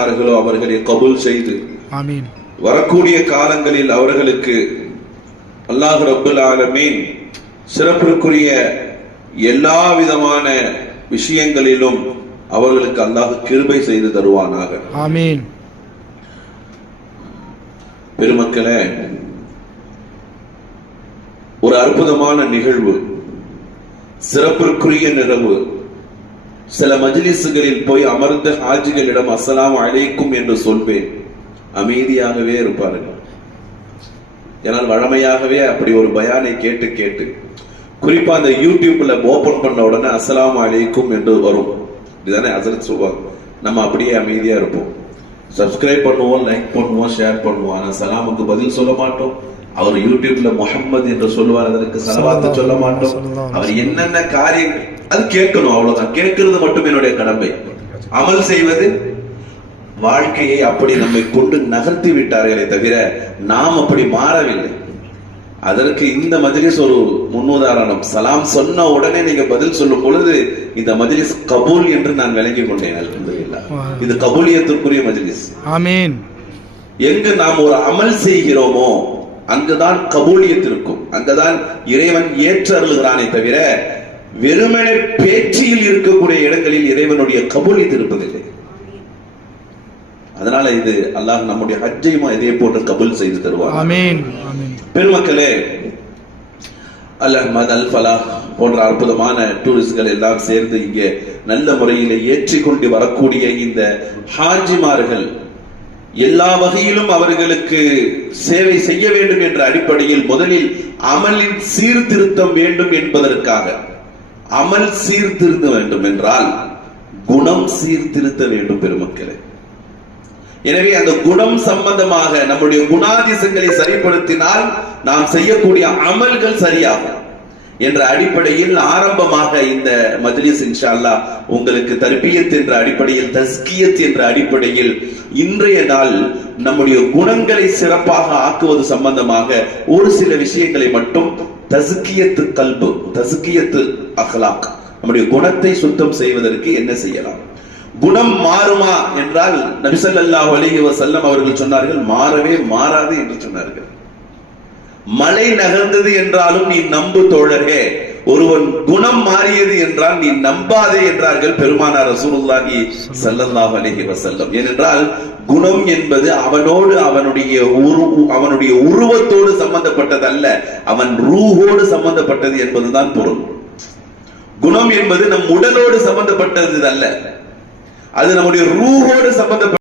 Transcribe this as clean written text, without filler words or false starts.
செய்தார்களோ அவர்களை கபூல் செய்து ஆமீன். வரக்கூடிய காலங்களில் அவர்களுக்கு அல்லாஹ் ரப்பல் ஆலமீன் சிறப்பிற்குரிய எல்லா விதமான விஷயங்களிலும் அவர்களுக்கு அல்லாஹ் கிருபை செய்து தருவானாக. ஆமீன். பெருமக்களே, ஒரு அற்புதமான நிகழ்வு, சிறப்பிற்குரிய நிகழ்வு. சில மஜ்லிஸ்களில் போய் அமர்ந்த ஹாஜிகளிடம் அஸ்ஸலாமு அலைக்கும் என்று சொல்வேன், அமைதியாகவே இருப்பார்கள். ஏனால் வழமையாகவே அப்படி ஒரு பயானை கேட்டு கேட்டு, குறிப்பா அந்த யூடியூப்ல ஓபன் பண்ண உடனே அஸ்ஸலாமு அலைக்கும் என்று வரும். இதுதானே ஹஜ்ரத் சொல்வாங்க. நம்ம அப்படியே அமைதியா இருப்போம், சப்ஸ்கிரைப் பண்ணுவோம், லைக் பண்ணுவோம், ஷேர் பண்ணுவோம். ஆனா சலாமுக்கு பதில் சொல்ல மாட்டோம். அவர் யூடியூப்ல முஹம்மது என்று சொல்லுவார், அதற்கு சலவாத்து சொல்ல மாட்டோம். அவர் என்னென்ன காரியங்கள் அது கேட்கணும், அவ்வளவுதான். கேட்கிறது மட்டும் என்னுடைய கடமை. அமல் செய்வது வாழ்க்கையை அப்படி நம்மை கொண்டு நகர்த்தி விட்டார்களே தவிர நாம் அப்படி மாறவில்லை. அதற்கு இந்த மஜ்லிஸ் ஒரு முன்னுதாரணம். சலாம் சொன்ன உடனே நீங்க பதில் சொல்லும் பொழுது இந்த மஜ்லிஸ் கபூல் என்று நான் விளங்கி கொண்டேன். அல்ஹம்துலில்லாஹ், இது கபூலியத்திற்குரிய மஜ்லிஸ். ஆமீன். எங்கு நாம் ஒரு அமல் செய்கிறோமோ அங்குதான் கபூலியத் இருக்கும், அங்குதான் இறைவன் ஏற்றருள்கிறானே தவிர வெறுமனே பேச்சில் இருக்கக்கூடிய இடங்களில் இறைவனுடைய கபூலியத் இருப்பதில்லை. அதனால இது அல்லாஹ் நம்முடைய ஹஜ்ஜையும் இதே போன்று கபூல் செய்து தருவார். ஆமீன். ஆமீன். பெருமக்களே, அல் அஹ்மத் அல் ஃபலாஹ் போன்ற அற்புதமான டூரிஸ்ட்கள் எல்லாம் சேர்ந்து இங்கே நல்ல முறையில் ஏற்றிக்கொண்டு வரக்கூடிய இந்த ஹாஜிமார்கள் எல்லா வகையிலும் அவர்களுக்கு சேவை செய்ய வேண்டும் என்ற அடிப்படையில் முதலில் அமலின் சீர்திருத்தம் வேண்டும் என்பதற்காக, அமல் சீர்திருத்த வேண்டும் என்றால் குணம் சீர்திருத்த வேண்டும் பெருமக்களே. எனவே அந்த குணம் சம்பந்தமாக நம்முடைய குணாதிசங்களை சரிப்படுத்தினால் நாம் செய்யக்கூடிய அமல்கள் சரியாகும் என்ற அடிப்படையில் ஆரம்பமாக இந்த மஜ்லிஸ் இன்ஷா அல்லாஹ் உங்களுக்கு தர்பியத் என்ற அடிப்படையில், தஸ்கியத் என்ற அடிப்படையில் இன்றைய நாள் நம்முடைய குணங்களை சிறப்பாக ஆக்குவது சம்பந்தமாக ஒரு சில விஷயங்களை மட்டும், தஸ்கியத்து கல்பு, தஸ்கியத்து அக்லாக், நம்முடைய குணத்தை சுத்தம் செய்வதற்கு என்ன செய்யலாம். குணம் மாறுமா என்றால் நபி ஸல்லல்லாஹு அலைஹி வஸல்லம் அவர்கள் சொன்னார்கள், மாறவே மாறாது என்று சொன்னார்கள். மலை நகர்ந்தது என்றாலும் நீ நம்பு தோழரே, ஒருவன் குணம் மாறியது என்றால் நீ நம்பாதே என்றார்கள் பெருமானார் ரசூலுல்லாஹி ஸல்லல்லாஹு அலைஹி வஸல்லம். ஏனென்றால் குணம் என்பது அவனோடு அவனுடைய உருவத்தோடு சம்பந்தப்பட்டது அல்ல, அவன் ரூஹோடு சம்பந்தப்பட்டது என்பதுதான் பொருள். குணம் என்பது நம் உடலோடு சம்பந்தப்பட்டது அல்ல, அது நம்முடைய ரூஹோடு சம்பந்தப்பட்ட